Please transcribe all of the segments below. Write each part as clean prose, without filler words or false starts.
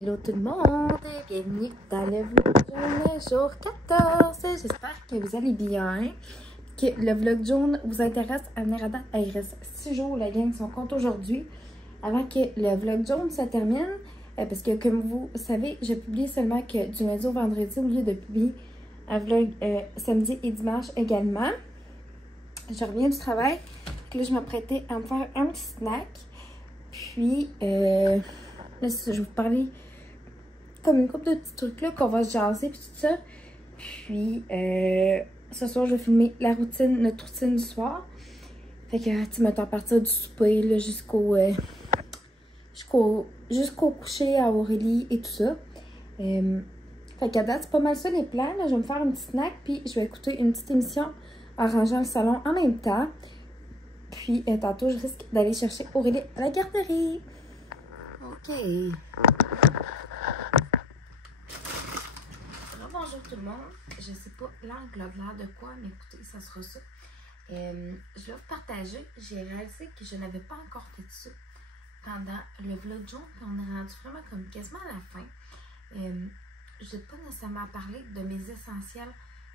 Hello tout le monde, bienvenue dans le vlog jaune jour 14. J'espère que vous allez bien, que le vlog jaune vous intéresse. À venir à date, il reste 6 jours, la gang son compte aujourd'hui, avant que le vlog jaune se termine. Parce que comme vous savez, je publie seulement que du lundi au vendredi au lieu de publier un vlog samedi et dimanche également. Je reviens du travail, là je m'apprêtais à me faire un petit snack. Puis, là je vais vous parler comme une couple de petits trucs là qu'on va se jaser puis tout ça. Puis ce soir je vais filmer notre routine du soir. Fait que tu m'attends à partir du souper là jusqu'au coucher à Aurélie et tout ça. Fait qu'à date c'est pas mal ça les plans. Là, je vais me faire un petit snack puis je vais écouter une petite émission en rangeant le salon en même temps. Puis tantôt je risque d'aller chercher Aurélie à la garderie. Ok. Bonjour tout le monde, je sais pas l'angle de l'air de quoi, mais écoutez, ça sera ça. Je vais vous partager, j'ai réalisé que je n'avais pas encore fait ça pendant le vlog jaune, puis on est rendu vraiment comme quasiment à la fin. Je ne vais pas nécessairement parler de mes essentiels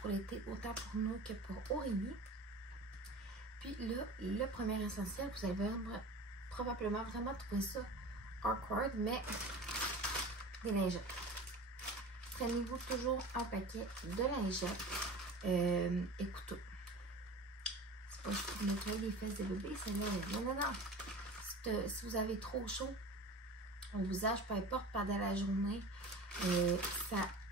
pour l'été, autant pour nous que pour Aurélie. Puis là, le premier essentiel, vous allez probablement vraiment trouver ça awkward, mais des lingettes. Prenez-vous toujours un paquet de lingettes et couteaux. C'est pas juste pour nettoyer les fesses des bébés, c'est là. Non. Si vous avez trop chaud au visage, peu importe, pendant la journée,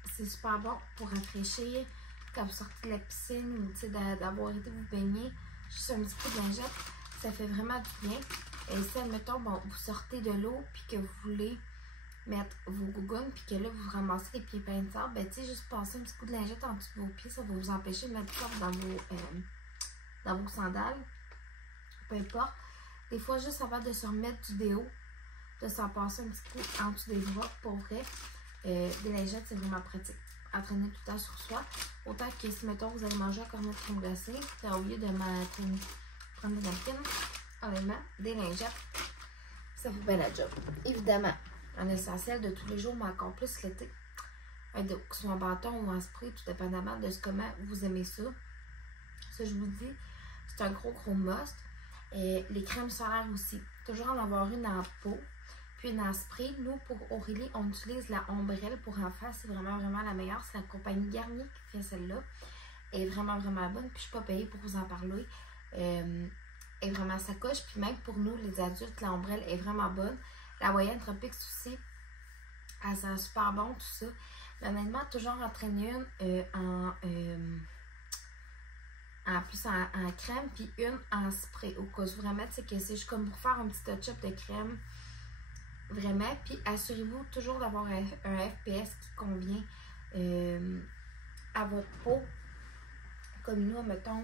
c'est super bon pour rafraîchir. Quand vous sortez de la piscine ou d'avoir été vous baigner, juste un petit peu de lingette, ça fait vraiment du bien. Et si, admettons, bon, vous sortez de l'eau puis que vous voulez mettre vos gougounes, puis que là, vous ramassez les pieds pleins de sable, ben, tu sais, juste passer un petit coup de lingette en dessous de vos pieds, ça va vous empêcher de mettre du sable dans vos sandales. Peu importe. Des fois, juste avant de se remettre du déo, de s'en passer un petit coup en dessous des bras, pour vrai, des lingettes, c'est vraiment pratique. Entraîner tout le temps sur soi. Autant que si, mettons, vous allez manger encore notre crème glacée, au lieu de prendre des napkins, honnêtement, des lingettes, ça fait bien la job. Évidemment, un essentiel de tous les jours, mais encore plus l'été. Que ce soit en bâton ou en spray, tout dépendamment de comment vous aimez ça. Ça, je vous dis, c'est un gros must. Et les crèmes solaires aussi. Toujours en avoir une en peau, puis une en spray. Nous, pour Aurélie, on utilise la Ombrelle pour enfants. C'est vraiment la meilleure. C'est la compagnie Garnier qui fait celle-là. Elle est vraiment bonne. Puis je suis pas payée pour vous en parler. Elle est vraiment sacoche. Puis même pour nous, les adultes, la Ombrelle est vraiment bonne. La Hawaiian Tropics aussi, elle sent super bon, tout ça. Mais honnêtement, toujours en traîner une en crème, puis une en spray. Au cas où vraiment, tu sais que c'est juste comme pour faire un petit touch-up de crème. Vraiment. Puis assurez-vous toujours d'avoir un FPS qui convient à votre peau. Comme nous, mettons,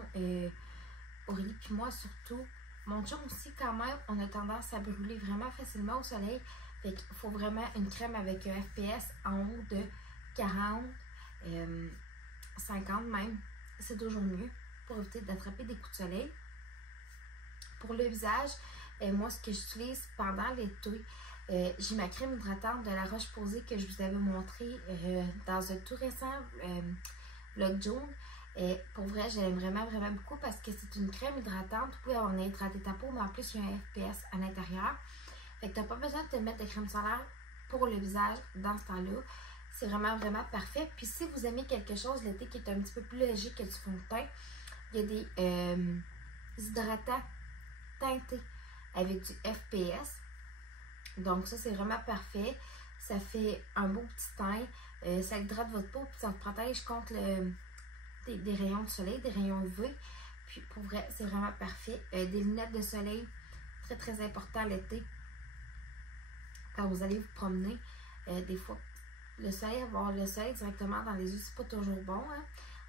Aurélie puis moi surtout. Mon chum aussi, quand même, on a tendance à brûler vraiment facilement au soleil. Fait qu'il faut vraiment une crème avec un FPS en haut de 40, 50 même. C'est toujours mieux pour éviter d'attraper des coups de soleil. Pour le visage, moi, ce que j'utilise pendant l'été, j'ai ma crème hydratante de La Roche-Posay que je vous avais montré dans un tout récent vlog jaune. Et pour vrai, je l'aime vraiment beaucoup parce que c'est une crème hydratante. Vous pouvez avoir hydraté ta peau, mais en plus, il y a un FPS à l'intérieur. Fait que tu n'as pas besoin de te mettre de crème solaire pour le visage dans ce temps-là. C'est vraiment parfait. Puis si vous aimez quelque chose l'été qui est un petit peu plus léger que du fond de teint, il y a des hydratants teintés avec du FPS. Donc ça, c'est vraiment parfait. Ça fait un beau petit teint. Ça hydrate votre peau puis ça vous protège contre des rayons de soleil, des rayons UV. Puis pour vrai, c'est vraiment parfait. Des lunettes de soleil, très important l'été. Quand vous allez vous promener, des fois, avoir le soleil directement dans les yeux, c'est pas toujours bon.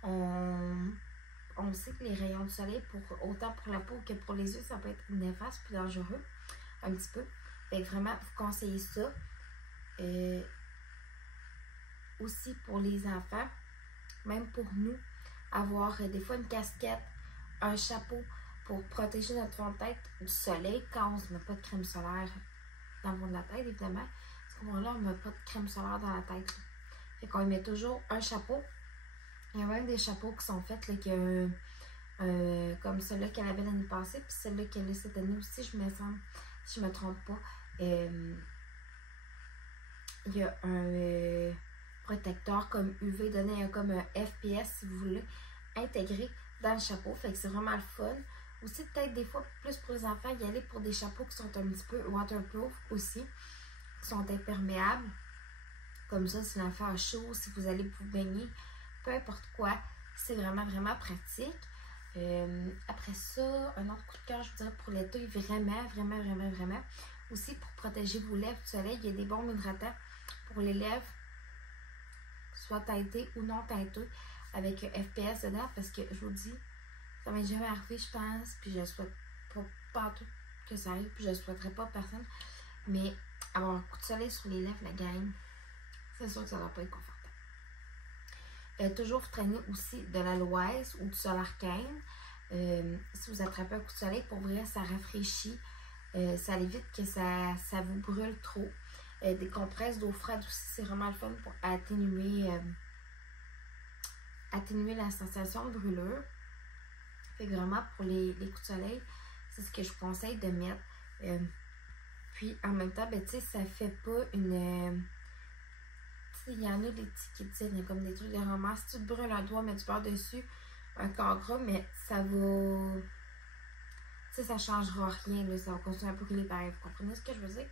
Hein? On sait que les rayons de soleil, autant pour la peau que pour les yeux, ça peut être néfaste puis dangereux. Un petit peu. Fait que vraiment, vous conseillez ça. Aussi pour les enfants, même pour nous, avoir des fois une casquette, un chapeau pour protéger notre fond de tête du soleil quand on ne met pas de crème solaire dans le fond de la tête, évidemment. Voilà, on met pas de crème solaire dans la tête. Là. Fait qu'on met toujours un chapeau. Il y a même des chapeaux qui sont faits là, comme celui-là qu'elle avait l'année passée, puis celui-là qu'elle a cette année aussi, je me semble, si je me trompe pas. Il y a un protecteur comme UV donné comme un FPS si vous voulez, intégré dans le chapeau. Fait que c'est vraiment le fun. Aussi, peut-être des fois, plus pour les enfants, y aller pour des chapeaux qui sont un petit peu waterproof aussi, qui sont imperméables. Comme ça, si l'enfant a chaud, si vous allez vous baigner, peu importe quoi, c'est vraiment, vraiment pratique. Après ça, un autre coup de cœur, je vous dirais pour l'été, vraiment, vraiment, vraiment, vraiment. Aussi, pour protéger vos lèvres du soleil, il y a des baumes hydratants pour les lèvres, soit teintées ou non teintées, avec FPS dedans, parce que je vous dis, ça m'est jamais arrivé, je pense, puis je souhaite pas tout que ça arrive, puis je souhaiterais pas personne, mais avoir un coup de soleil sur les lèvres, la gang, c'est sûr que ça va pas être confortable. Toujours vous traînez aussi de l'aloès ou du Solarcaine. Si vous attrapez un coup de soleil, pour vrai, ça rafraîchit. Ça évite que ça vous brûle trop. Des compresses d'eau froide aussi, c'est vraiment le fun pour atténuer la sensation de brûlure. Fait que vraiment, pour les coups de soleil, c'est ce que je vous conseille de mettre. Puis, en même temps, ben, tu sais, ça fait pas une... il y en a des petits qui tiennent comme des trucs de ramasse. Si tu te brûles un doigt, mets du beurre dessus, un corps gras, mais ça va... Tu sais, ça changera rien, là, ça va continuer à brûler pareil. Vous comprenez ce que je veux dire?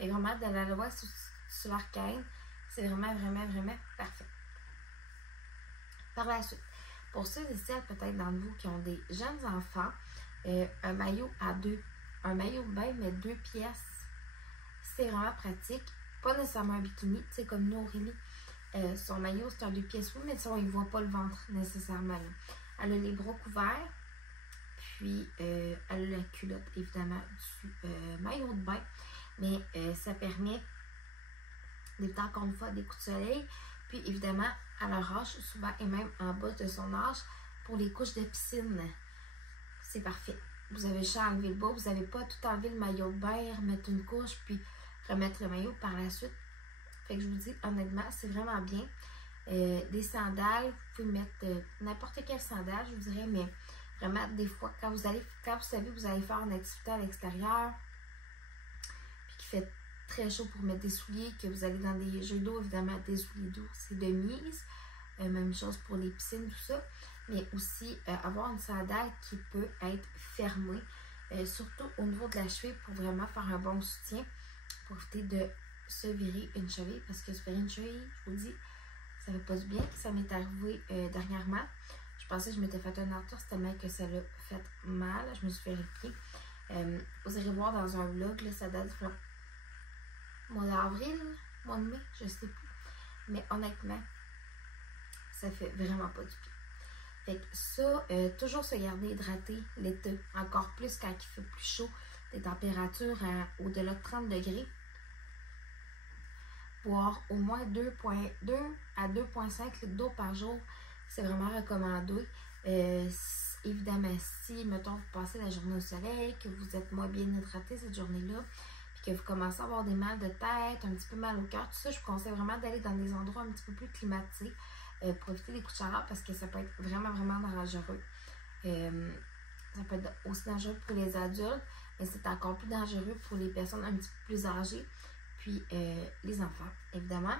Et vraiment, de l'aloès sur l'arcane, c'est vraiment, vraiment, vraiment parfait. Par la suite, pour ceux et celles peut-être d'entre vous qui ont des jeunes enfants, un maillot un maillot de bain, mais 2 pièces, c'est vraiment pratique. Pas nécessairement un bikini, tu sais, comme nous, Aurélie. Son maillot, c'est un 2 pièces, oui, mais ça, on ne voit pas le ventre nécessairement. Là. Elle a les bras couverts, puis elle a la culotte, évidemment, du maillot de bain. Mais ça permet d'éviter encore une fois des coups de soleil. Puis, évidemment, à leur âge, souvent, et même en bas de son âge, pour les couches de piscine, c'est parfait. Vous avez juste à enlever le bas, vous n'avez pas tout enlever le maillot de bain, remettre une couche, puis remettre le maillot par la suite. Fait que je vous dis, honnêtement, c'est vraiment bien. Des sandales, vous pouvez mettre n'importe quelle sandale, je vous dirais, mais vraiment, des fois, quand vous savez que vous allez faire une activité à l'extérieur, puis qu'il fait très chaud pour mettre des souliers, que vous allez dans des jeux d'eau, évidemment, des souliers d'eau, c'est de mise. Même chose pour les piscines, tout ça. Mais aussi, avoir une sandale qui peut être fermée, surtout au niveau de la cheville, pour vraiment faire un bon soutien, pour éviter de se virer une cheville, parce que se virer une cheville, je vous dis, ça ne fait pas du bien. Ça m'est arrivé dernièrement. Je pensais que je m'étais fait un entour, c'est tellement que ça l'a fait mal. Je me suis fait le pied. Vous irez voir dans un vlog, là, ça date du mois d'avril, mois de mai, je sais plus. Mais honnêtement, ça fait vraiment pas du bien. Fait que ça, toujours se garder hydraté l'été, encore plus quand il fait plus chaud, des températures au-delà de 30 degrés. Boire au moins 2,2 à 2,5 litres d'eau par jour, c'est vraiment recommandé. Évidemment, si, mettons, vous passez la journée au soleil, que vous êtes moins bien hydraté cette journée-là, puis que vous commencez à avoir des mal de tête, un petit peu mal au cœur, tout ça, je vous conseille vraiment d'aller dans des endroits un petit peu plus climatisés pour éviter les coups de chaleur parce que ça peut être vraiment, vraiment dangereux. Ça peut être aussi dangereux pour les adultes, mais c'est encore plus dangereux pour les personnes un petit peu plus âgées, puis les enfants, évidemment.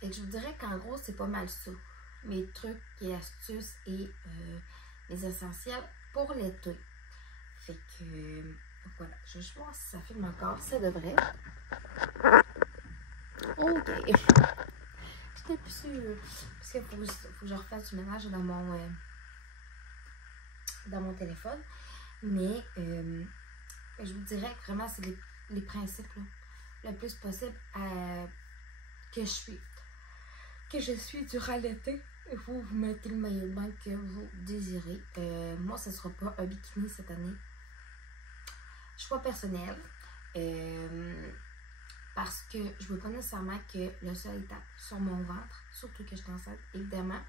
Fait que je vous dirais qu'en gros, c'est pas mal ça. Mes trucs et astuces et les essentiels pour l'été. Fait que voilà, je vais voir si ça filme encore. Ça devrait. Ok. J'étais plus sûre. Parce qu'il faut que je refasse du ménage dans mon téléphone. Mais je vous dirais que vraiment, c'est les principes là, le plus possible que je suis durant l'été. Vous mettez le maillot de bain que vous désirez. Moi, ce ne sera pas un bikini cette année. Choix personnel. Parce que je ne veux pas nécessairement que le soleil tape sur mon ventre. Surtout que je suis enceinte, évidemment.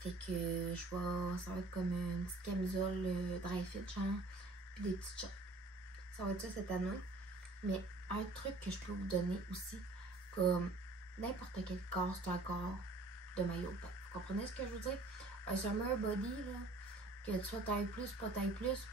Fait que ça va être comme une petite camisole dry fit, genre. Puis des petits shorts. Ça va être ça cette année. Mais un truc que je peux vous donner aussi, comme n'importe quel corps, c'est un corps de maillot de bain. Vous comprenez ce que je veux dire? Un summer body, là, que tu sois taille plus, pas taille plus,